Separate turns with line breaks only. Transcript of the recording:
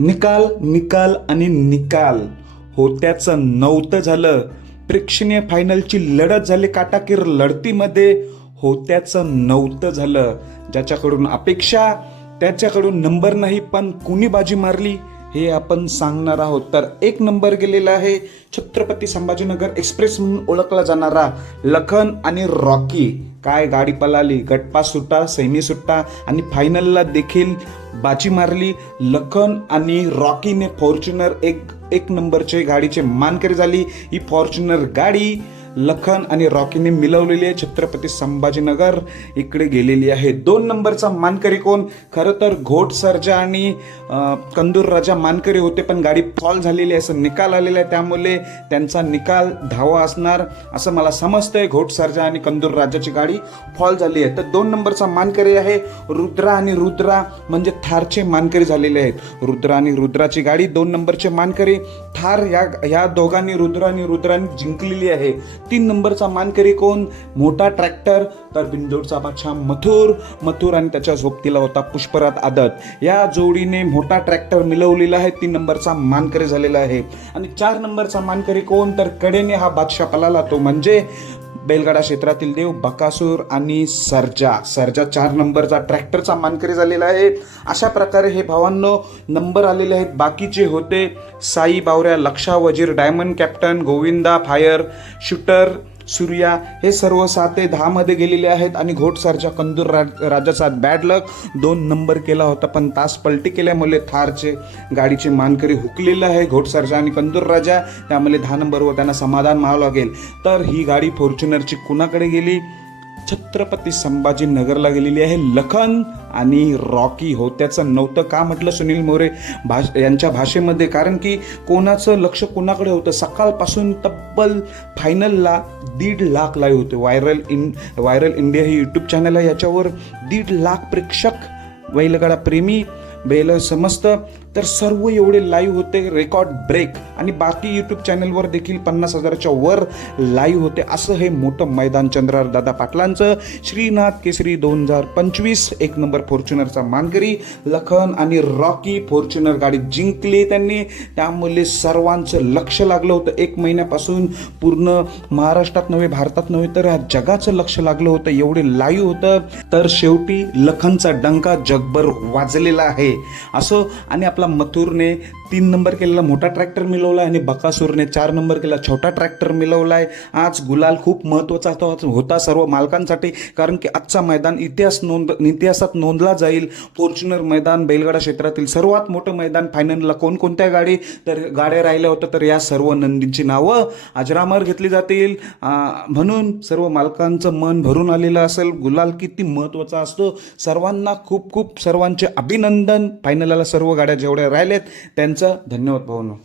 निकाल निकाल आणि निकाल. होत्याचं नव्हतं झालं. प्रेक्षणीय फायनलची लढत झाली काटाकीर लढतीमध्ये. होत्याचं नव्हतं झालं. ज्याच्याकडून अपेक्षा त्याच्याकडून नंबर नाही पण कुणी बाजी मारली? हे आपण सांगणार आहोत. तर एक नंबर गेलेला आहे छत्रपती संभाजीनगर एक्सप्रेस म्हणून ओळखला जाणारा लखन आणि रॉकी. काय गाडी पलाली गटपा सुट्टा सेमी सुट्टा आणि फायनलला देखील बाजी मारली. लखन आणि रॉकीने फॉर्च्युनर एक एक नंबरचे गाडीचे मानकरी झाली. ही फॉर्च्युनर गाडी लखन आणि रॉकीने मिळवलेली आहे छत्रपती संभाजीनगर. इकडे गेलेली आहे. दोन नंबरचा मानकरी कोण? खरं तर घोट सर्जा आणि कंदूर राजा मानकरी होते पण गाडी फॉल झालेली आहे असं निकाल आलेला आहे. त्यामुळे त्यांचा निकाल धावा असणार असं मला समजतंय. घोट सर्जा आणि कंदूर राजाची गाडी फॉल झाली आहे. तर दोन नंबरचा मानकरी आहे रुद्रा आणि रुद्रा म्हणजे थारचे मानकरी झालेले आहेत. रुद्रा आणि रुद्राची गाडी दोन नंबरचे मानकरी. थार या ह्या दोघांनी रुद्र आणि रुद्रांनी जिंकलेली आहे. तीन नंबरचा मानकरी कोण? मोठा ट्रॅक्टर तर बिंदोडचा बादशाह मथुर. मथुर आणि त्याच्या झोपतीला होता पुष्परात आदत. या जोडीने मोठा ट्रॅक्टर मिळवलेला आहे तीन नंबरचा मानकरी झालेला आहे. आणि चार नंबरचा मानकरी कोण? तर कडेने हा बादशाह पलाला तो म्हणजे बैलगाडा क्षेत्रातील देव बकासूर आणि सर्जा. सर्जा चार नंबरचा ट्रॅक्टरचा मानकरी झालेला आहे. अशा प्रकारे हे भावांनो नंबर आलेले आहेत. बाकीचे होते Sai Bavrya Laksha Wazir diamond captain Govinda fire shooter Surya. हे सर्व सात ते दहामध्ये गेलेले आहेत आणि घोटसारच्या कंदूर राज राजाचा बॅड लक दोन नंबर केला होता पण तास पलटी केल्यामुळे थारचे. गाडीचे मानकरी हुकलेलं आहे घोटसारचा आणि कंदूर राजा. त्यामुळे दहा नंबरवर त्यांना समाधान मावावं लागेल. तर ही गाडी फॉर्च्युनरची कुणाकडे गेली? छत्रपती संभाजीनगरला गेलेली आहे लखन आणि रॉकी. हो त्याचं नव्हतं का म्हटलं सुनील मोरे भाष यांच्या भाषेमध्ये? कारण की कोणाचं लक्ष कोणाकडे होतं? सकाळपासून तब्बल फायनलला दीड लाख लाईव्ह होते. व्हायरल इन व्हायरल इंडिया हे यूट्यूब चॅनल आहे. याच्यावर दीड लाख प्रेक्षक बैलगाडा प्रेमी बैल समस्त तर सर्व एवढे लाईव्ह होते रेकॉर्ड ब्रेक आणि बाकी यूट्यूब चॅनलवर देखील पन्नास हजाराच्या वर लाईव्ह होते. असं हे मोठं मैदान चंद्रार दादा पाटलांचं. श्रीनाथ केसरी दोन हजार पंचवीस एक नंबर फॉर्च्युनरचा मानकरी. लखन आणि रॉकी फॉर्च्युनर गाडी जिंकली त्यांनी. त्यामुळे सर्वांचं लक्ष लागलं होतं. एक महिन्यापासून पूर्ण महाराष्ट्रात नव्हे भारतात नव्हे तर ह्या जगाचं लक्ष लागलं होतं. एवढे लाईव्ह होतं. तर शेवटी लखनचा डंका जगभर वाजलेला आहे. असं आणि आपलं मथुरने तीन नंबर केलेला मोठा ट्रॅक्टर मिळवला आणि बकासूरने चार नंबर केला छोटा ट्रॅक्टर मिळवलाय. आज गुलाल खूप महत्त्वाचा होता सर्व मालकांसाठी कारण की आजचा मैदान इतिहास नोंद इतिहासात नोंदला जाईल. फॉर्च्युनर मैदान बैलगाडा क्षेत्रातील सर्वात मोठं मैदान फायनलला कोणकोणत्या गाडी तर गाड्या राहिल्या होत्या तर या सर्व नंदींची नावं अजरामर घेतली जातील. म्हणून सर्व मालकांचं मन भरून आलेलं असेल गुलाल किती महत्त्वाचा असतो. सर्वांना खूप खूप सर्वांचे अभिनंदन. फायनलला सर्व गाड्या जेवढ्या राहिल्यात त्यांचं धन्यवाद भाऊनो.